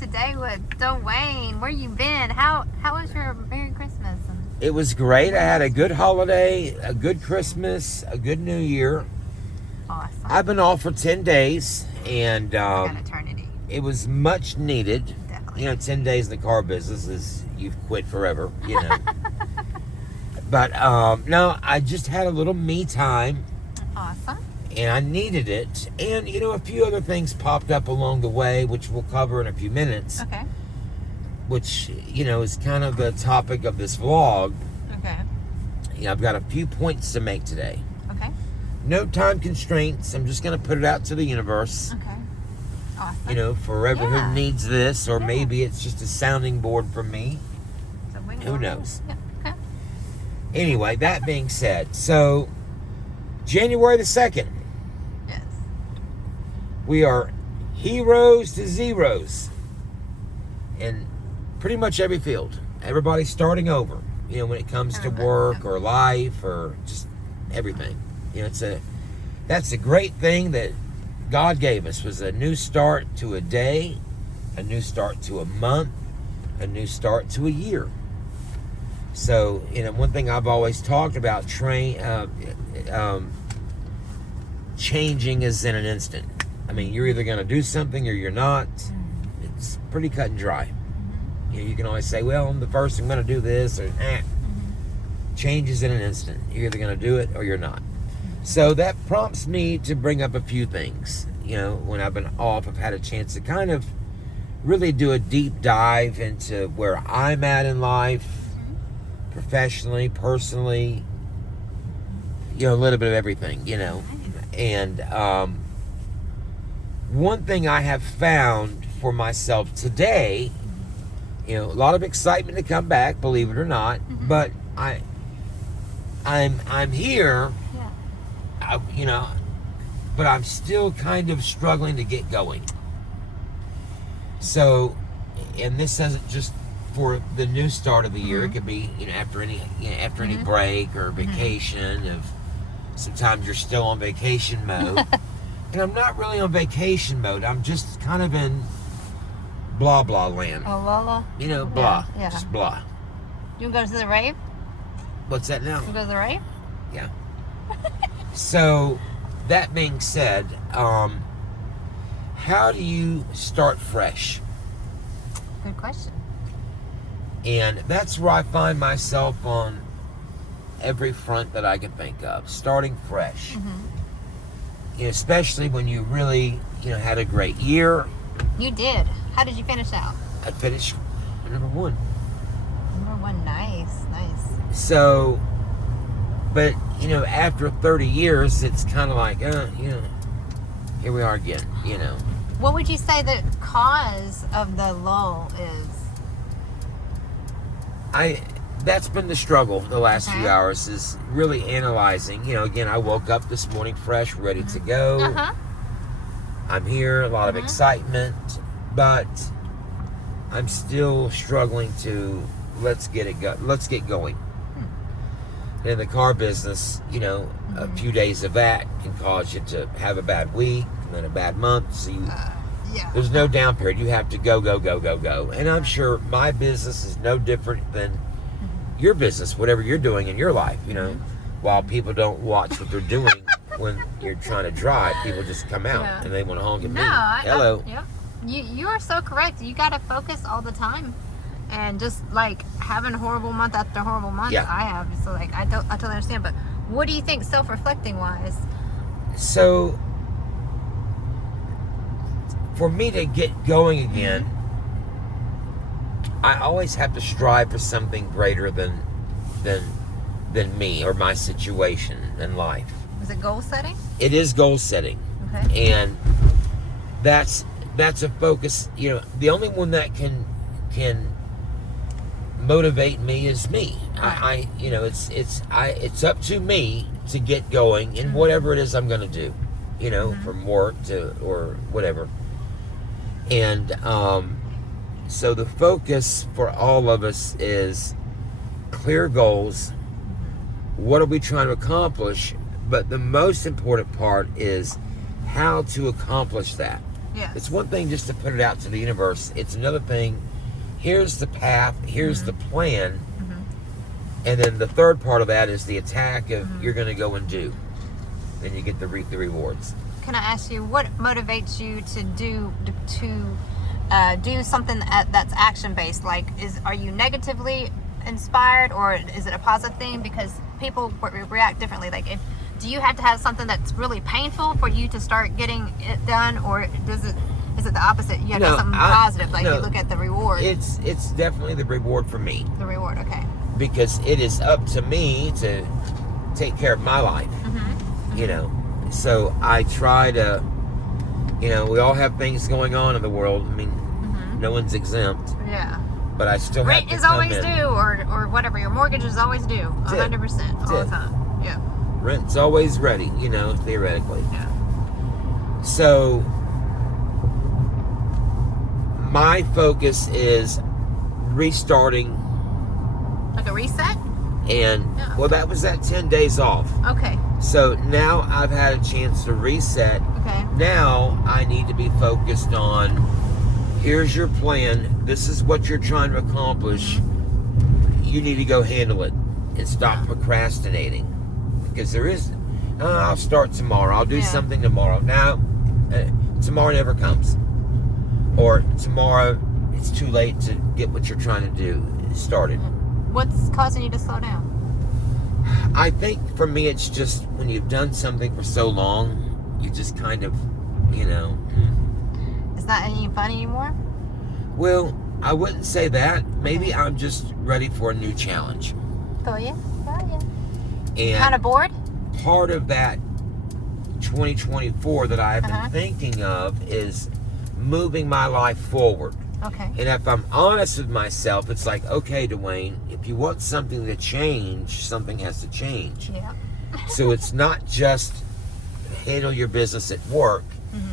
today with Dwayne. Where you been? How was your Merry Christmas? It was great. I had a good holiday, a good Christmas, a good New Year. Awesome. I've been off for 10 days, and Like an eternity. it was much needed. Definitely. You know, 10 days in the car business is you've quit forever, you know. But no, I just had a little me time. Awesome. And I needed it. And, you know, a few other things popped up along the way, which we'll cover in a few minutes. Okay. Which, you know, is kind of the topic of this vlog. Okay. You know, I've got a few points to make today. Okay. No time constraints. I'm just going to put it out to the universe. Okay. Awesome. You know, forever who needs this, or maybe it's just a sounding board for me. So Who knows? Yeah. Okay. Anyway, that being said, so January the 2nd, Yes. we are heroes to zeros in pretty much every field. Everybody's starting over, you know, when it comes to work or life or just everything. You know, that's a great thing that God gave us, was a new start to a day, a new start to a month, a new start to a year. So, you know, one thing I've always talked about, changing is in an instant. I mean, you're either going to do something or you're not. It's pretty cut and dry. You know, you can always say, well, I'm the first, I'm going to do this, or change is in an instant. You're either going to do it or you're not. So that prompts me to bring up a few things. You know, when I've been off, I've had a chance to kind of really do a deep dive into where I'm at in life, professionally, personally, you know, a little bit of everything, you know. And one thing I have found for myself today, you know, a lot of excitement to come back, believe it or not, but I'm here, you know, but I'm still kind of struggling to get going. So, and this isn't just for the new start of the year. It could be, you know, after any break or vacation. If sometimes you're still on vacation mode, and I'm not really on vacation mode. I'm just kind of in blah blah land. Oh, Lola. You know, blah, Yeah. just blah. You want to go to the rave? What's that now? You want to go to the rave? Yeah. So, that being said, how do you start fresh? Good question. And that's where I find myself on every front that I can think of, starting fresh. You know, especially when you really, you know, had a great year. You did. How did you finish out? I finished number one. Number one. Nice. Nice. So, but, you know, after 30 years, it's kind of like, you know, here we are again, you know. What would you say the cause of the lull is? That's been the struggle the last few hours, is really analyzing. You know, again, I woke up this morning fresh, ready to go. I'm here, a lot of excitement, but I'm still struggling to let's get going. In the car business, you know, a few days of that can cause you to have a bad week and then a bad month. So there's no down period. You have to go. And I'm sure my business is no different than your business, whatever you're doing in your life, you know. While people don't watch what they're doing when you're trying to drive, people just come out and they want to honk at me. Hello. You are so correct. You got to focus all the time. And just like having horrible month after horrible month, I have. So like, I totally understand. But what do you think, self-reflecting wise? So for me to get going again, I always have to strive for something greater than me or my situation in life. Is it goal setting? It is goal setting. Okay. And that's a focus. You know, the only one that can motivate me is me. I you know, it's up to me to get going in whatever it is I'm going to do, you know, from work to or whatever. And so the focus for all of us is clear goals. What are we trying to accomplish? But the most important part is how to accomplish that. Yes. It's one thing just to put it out to the universe. It's another thing. Here's the path. Here's the plan. And then the third part of that is the attack of you're going to go and do. Then you get to reap the rewards. Can I ask you, what motivates you to do something that's action based? Like, are you negatively inspired, or is it a positive thing? Because people react differently. Like, do you have to have something that's really painful for you to start getting it done, or is it the opposite? You have to have something positive, like you look at the reward. It's definitely the reward for me. The reward, okay. Because it is up to me to take care of my life. You know, so I try to, you know, we all have things going on in the world. I mean, no one's exempt. Yeah. But I still Rent have to is come always in. due, or whatever. Your mortgage is always due, 100%, all the time. Yeah. Rent's always ready, you know, theoretically. Yeah. So my focus is restarting. Like a reset? And, well, that was that 10 days off. Okay. So now I've had a chance to reset. Okay. Now I need to be focused on, here's your plan. This is what you're trying to accomplish. You need to go handle it and stop procrastinating. Because there is, I'll start tomorrow. I'll do something tomorrow. Now, tomorrow never comes. Or tomorrow, it's too late to get what you're trying to do started. What's causing you to slow down? I think for me, it's just when you've done something for so long, you just kind of, you know. It's not any fun anymore? Well, I wouldn't say that. Maybe I'm just ready for a new challenge. Oh, yeah? Oh, yeah. And kind of bored? Part of that 2024 that I've been thinking of is moving my life forward. Okay. And if I'm honest with myself, it's like, okay, Dwayne, if you want something to change, something has to change. Yeah. So it's not just handle your business at work.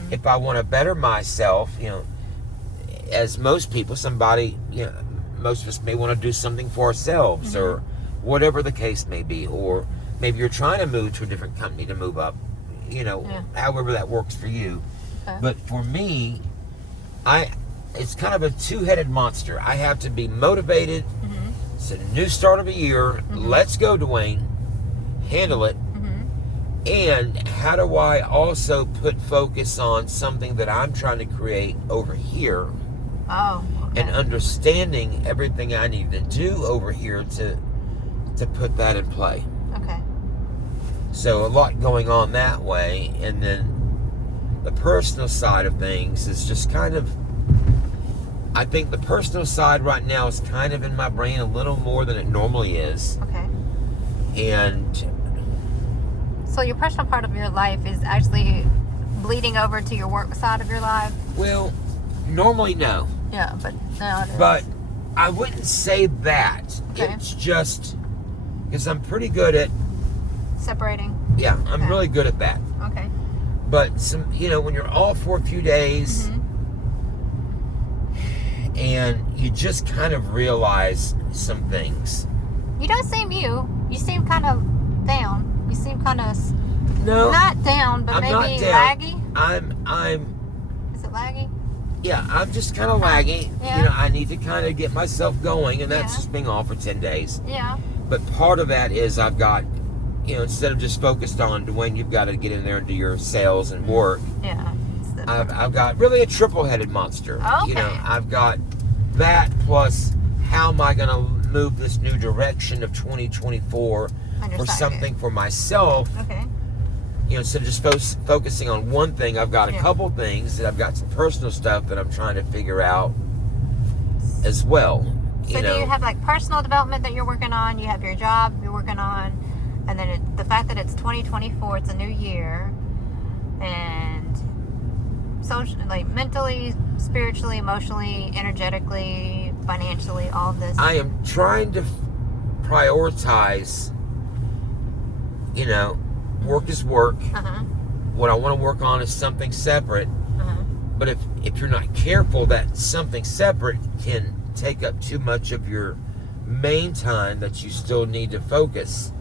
If I want to better myself, you know, as most people, somebody, you know, most of us may want to do something for ourselves or whatever the case may be. Or maybe you're trying to move to a different company to move up, you know, however that works for you. Okay. But for me, it's kind of a two-headed monster. I have to be motivated. It's a new start of a year. Let's go, Dwayne. Handle it. And how do I also put focus on something that I'm trying to create over here? Oh, okay. And understanding everything I need to do over here to put that in play. Okay. So a lot going on that way. And then the personal side of things is just kind of, I think the personal side right now is kind of in my brain a little more than it normally is. Okay. And so your personal part of your life is actually bleeding over to your work side of your life? Well, normally no. Yeah, but now it is. But I wouldn't say that. Okay. It's just because I'm pretty good at separating. Yeah, I'm really good at that. Okay. But some, you know, when you're off for a few days and you just kind of realize some things. You don't seem you. You seem kind of down. You seem kind of not down, but I'm maybe not down. laggy. I'm. Is it laggy? Yeah, I'm just kind of laggy. Yeah. You know, I need to kind of get myself going, and that's just being off for 10 days. Yeah. But part of that is I've got, you know, instead of just focused on Dwayne, you've got to get in there and do your sales and work. Yeah. I've got really a triple-headed monster. Okay. You know, I've got that plus how am I going to move this new direction of 2024 for something for myself. Okay. You know, instead of just focusing on one thing, I've got a couple things, and I've got some personal stuff that I'm trying to figure out as well. So do you have like personal development that you're working on? You have your job you're working on, and then the fact that it's 2024, it's a new year, and social, like mentally, spiritually, emotionally, energetically, financially, all of this. I am trying to prioritize, you know, work is work. What I want to work on is something separate. But if you're not careful, that something separate can take up too much of your main time that you still need to focus.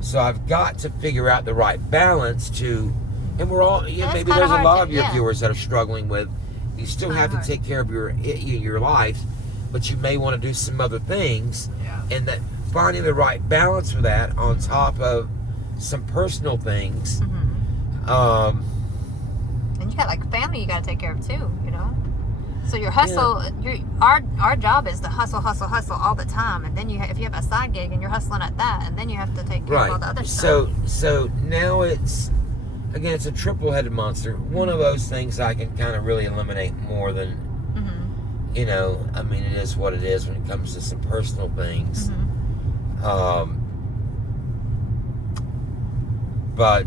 So I've got to figure out the right balance to And we're all, That's maybe kinda there's a hard lot to- of your yeah. viewers that are struggling with. You still Kinda have to hard. take care of your life, but you may want to do some other things. Yeah. And that finding the right balance for that on top of some personal things. And you got like family you got to take care of too, you know. So your hustle, our job is to hustle all the time, and then if you have a side gig and you're hustling at that, and then you have to take care of all the other stuff. So now it's a triple-headed monster. One of those things I can kind of really eliminate more than, you know. I mean, it is what it is when it comes to some personal things. But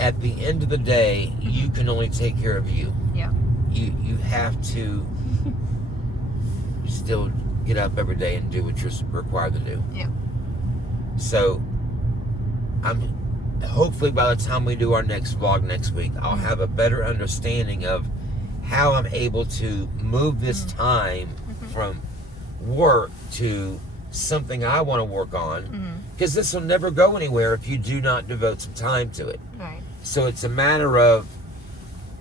at the end of the day, you can only take care of you. Yeah. You have to still get up every day and do what you're required to do. Yeah. So hopefully by the time we do our next vlog next week, I'll have a better understanding of how I'm able to move this time from work to something I want to work on, because this will never go anywhere if you do not devote some time to it. Right. So it's a matter of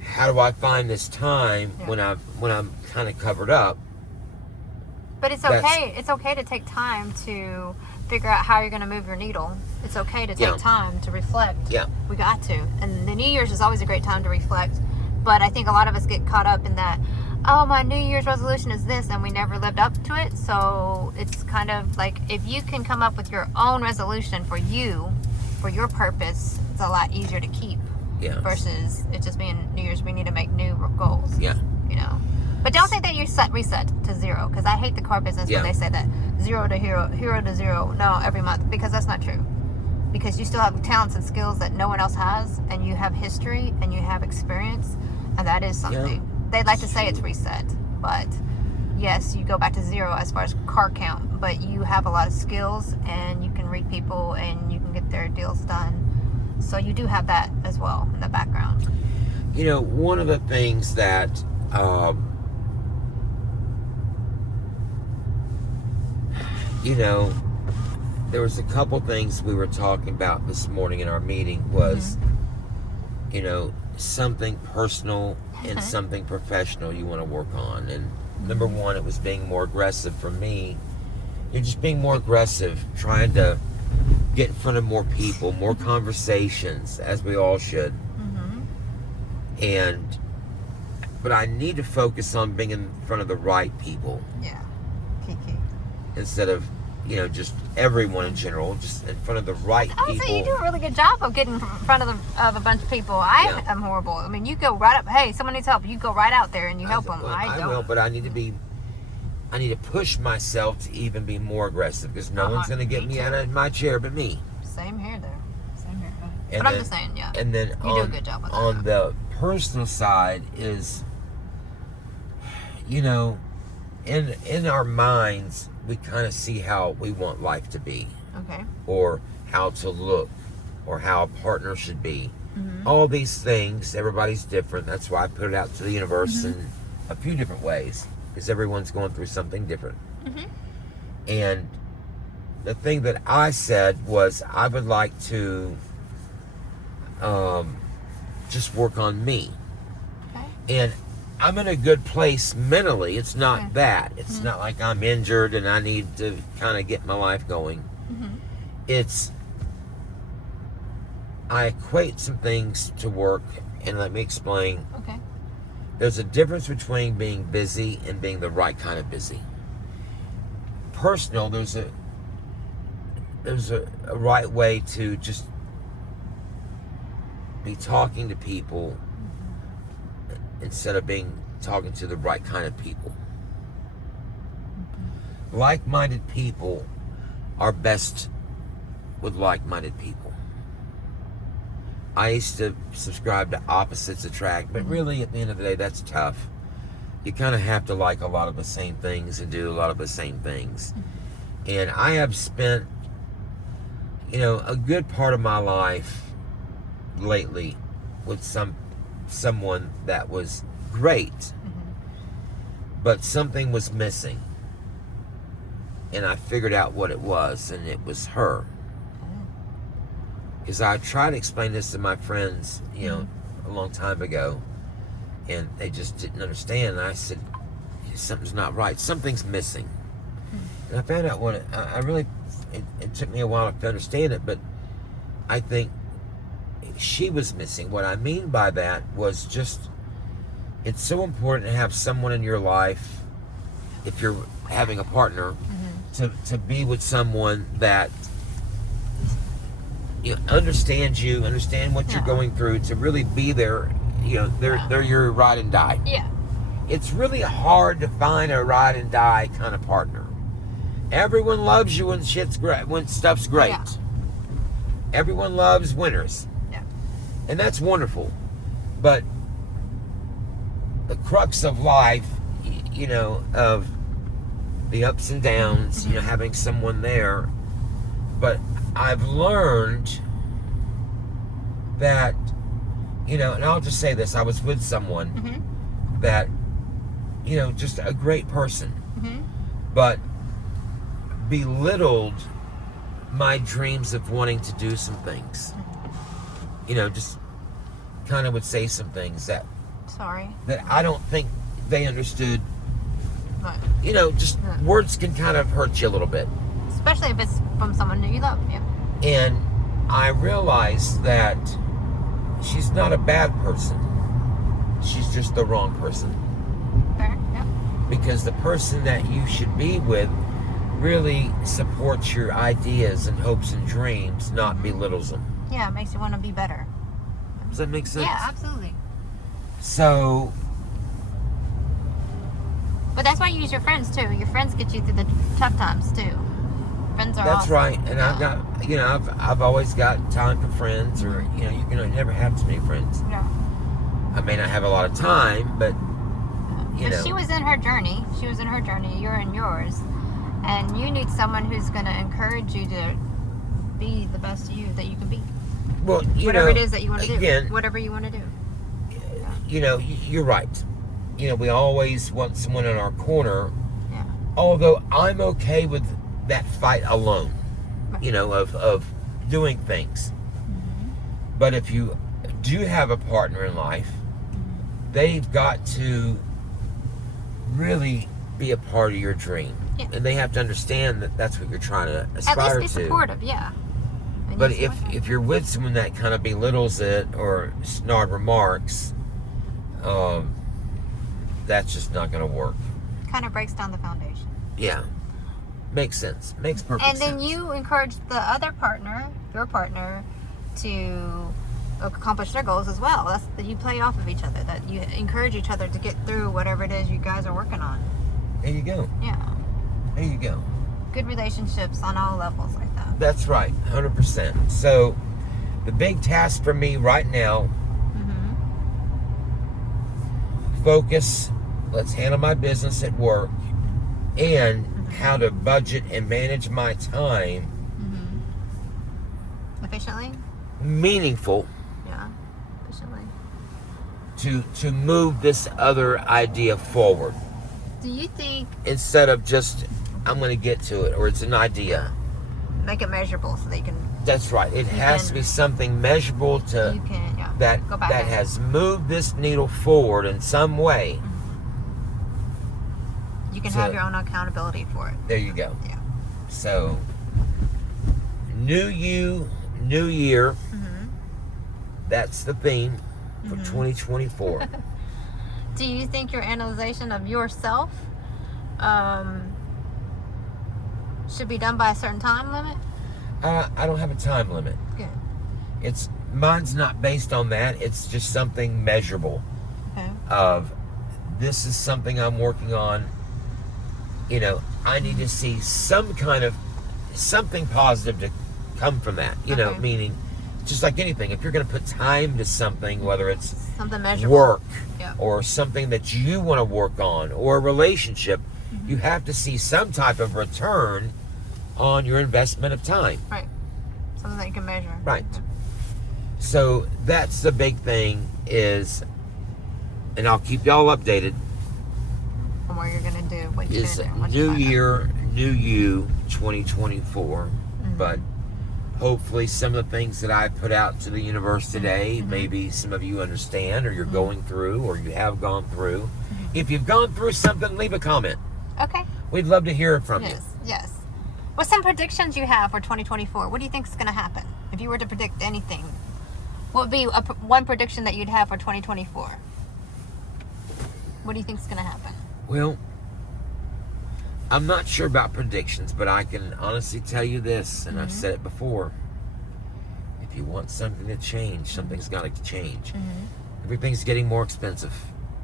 how do I find this time when I'm kind of covered up. But it's okay. It's okay to take time to figure out how you're going to move your needle. It's okay to take time to reflect. Yeah. We got to. And the New Year's is always a great time to reflect. But I think a lot of us get caught up in that, oh, my New Year's resolution is this, and we never lived up to it. So it's kind of like, if you can come up with your own resolution for you, for your purpose, it's a lot easier to keep. Yeah. Versus it just being New Year's, we need to make new goals. Yeah. You know. But don't think that you reset to zero, because I hate the car business when they say that zero to hero to zero, no, every month, because that's not true. Because you still have talents and skills that no one else has, and you have history and you have experience, and that is something. Yeah. They'd like to say it's reset, but yes, you go back to zero as far as car count, but you have a lot of skills and you can read people and you can get their deals done. So you do have that as well in the background. You know, one of the things that you know, there was a couple things we were talking about this morning in our meeting was, you know, something personal and something professional you want to work on. And number one, it was being more aggressive for me. You're just being more aggressive, trying to get in front of more people, more conversations, as we all should. But I need to focus on being in front of the right people. Yeah. Kiki. Instead of, you know, just everyone in general, just in front of the right I would people. say you do a really good job of getting in front of a bunch of people. I am horrible. I mean, you go right up. Hey, someone needs help. You go right out there and you help them. Well, I don't. will, but I need to push myself to even be more aggressive, because no one's going to get me out of my chair but me. Same here, there. Same here. And But I'm just saying, yeah. And then you do a good job with that. on the personal side is, you know, in our minds, we kind of see how we want life to be. Okay. Or how to look, or how a partner should be. All these things, everybody's different. That's why I put it out to the universe in a few different ways, because everyone's going through something different. And the thing that I said was I would like to just work on me. Okay. And I'm in a good place mentally. It's not that. It's not like I'm injured and I need to kind of get my life going. It's, I equate some things to work, and let me explain. Okay. There's a difference between being busy and being the right kind of busy. Personal, there's a right way to just be talking to people instead of talking to the right kind of people. Like-minded people are best with like-minded people. I used to subscribe to opposites attract, but really at the end of the day, that's tough. You kind of have to like a lot of the same things and do a lot of the same things. And I have spent, you know, a good part of my life lately with someone that was great, but something was missing. And I figured out what it was, and it was her. is I tried to explain this to my friends, you know, a long time ago, and they just didn't understand. And I said, something's not right. Something's missing. And I found out what it took me a while to understand it, but I think she was missing. What I mean by that was just, it's so important to have someone in your life, if you're having a partner, to be with someone that understand what you're going through, to really be there. You know, they're your ride and die. Yeah. It's really hard to find a ride and die kind of partner. Everyone loves you when shit's great, when stuff's great. Yeah. Everyone loves winners. Yeah. And that's wonderful. But the crux of life, you know, of the ups and downs, you know, having someone there. But I've learned that, you know, and I'll just say this, I was with someone that, you know, just a great person, but belittled my dreams of wanting to do some things. You know, just kind of would say some things that I don't think they understood. Right. You know, just words can kind of hurt you a little bit. Especially if it's from someone that you love. Yeah. And I realized that she's not a bad person. She's just the wrong person. Fair. Yeah. Because the person that you should be with really supports your ideas and hopes and dreams, not belittles them. Yeah, it makes you want to be better. Does that make sense? Yeah, absolutely. So, but that's why you use your friends too. Your friends get you through the tough times too. Friends are that's awesome. right. And I've got, you know, I've always got time for friends, or, you know, you can never have too many friends. Yeah. I may not have a lot of time, but, you know. She was in her journey. You're in yours. And you need someone who's going to encourage you to be the best you that you can be. Well, whatever it is that you want to again, do. Whatever you want to do. You know, you're right. You know, we always want someone in our corner. Yeah. Although I'm okay with that fight alone. Right. You know, of doing things. But if you do have a partner in life, they've got to really be a part of your dream. Yeah. And they have to understand that that's what you're trying to aspire to. At least be supportive, yeah. But if you're with someone that kind of belittles it or snide remarks, that's just not going to work. Kind of breaks down the foundation. Yeah. Makes sense. Makes perfect sense. And then you encourage the other partner, your partner, to accomplish their goals as well. That's that you play off of each other. That you encourage each other to get through whatever it is you guys are working on. There you go. Yeah. There you go. Good relationships on all levels like that. That's right. 100%. So, the big task for me right now, focus, let's handle my business at work, and how to budget and manage my time efficiently, meaningful, efficiently, to move this other idea forward. Do you think, instead of just I'm going to get to it, or it's an idea, make it measurable so they can. That's right. It has to be something measurable to you can, that has moved this needle forward in some way. You can have your own accountability for it. There you go. Yeah. So, new you, new year. That's the theme for 2024. Do you think your analyzation of yourself should be done by a certain time limit? I don't have a time limit. Good. Mine's not based on that. It's just something measurable. Okay. Of this is something I'm working on. You know, I need to see some kind of something positive to come from that. You know, meaning just like anything, if you're going to put time to something, whether it's something measurable, work, or something that you want to work on, or a relationship, you have to see some type of return on your investment of time. Right. Something that you can measure. Right. So that's the big thing is, and I'll keep y'all updated, on what you're going to do, what you're is going to do. new year, new you, 2024. But hopefully some of the things that I put out to the universe today, Mm-hmm. maybe some of you understand, or you're Mm-hmm. going through, or you have gone through. Mm-hmm. If you've gone through something, leave a comment. Okay. We'd love to hear it from you. Yes. What's some predictions you have for 2024? What do you think is going to happen? If you were to predict anything, what would be one prediction that you'd have for 2024? What do you think is going to happen? Well, I'm not sure about predictions, but I can honestly tell you this, and I've said it before. If you want something to change, something's got to change. Mm-hmm. Everything's getting more expensive.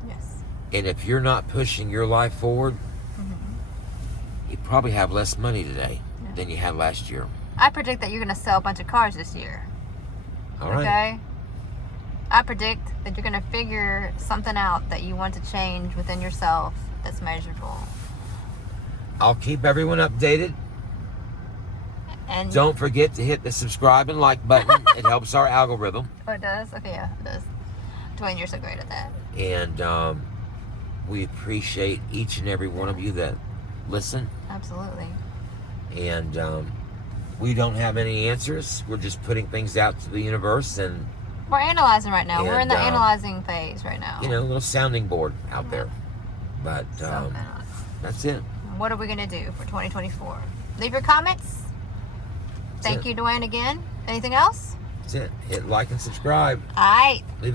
Yes. And if you're not pushing your life forward, you probably have less money today than you had last year. I predict that you're going to sell a bunch of cars this year. All right. Okay? I predict that you're going to figure something out that you want to change within yourself that's measurable. I'll keep everyone updated. And Don't forget to hit the subscribe and like button. It helps our algorithm. Oh, it does? Okay, yeah, it does. Dwayne, you're so great at that. And we appreciate each and every one of you that listen. Absolutely. And we don't have any answers. We're just putting things out to the universe and, We're analyzing right now. We're in the And, analyzing phase right now. a little sounding board out there. But So, that's it. what are we going to do for 2024? Leave your comments. Thank you, Dwayne, again. Anything else? That's it. Hit like and subscribe. All right. Leave a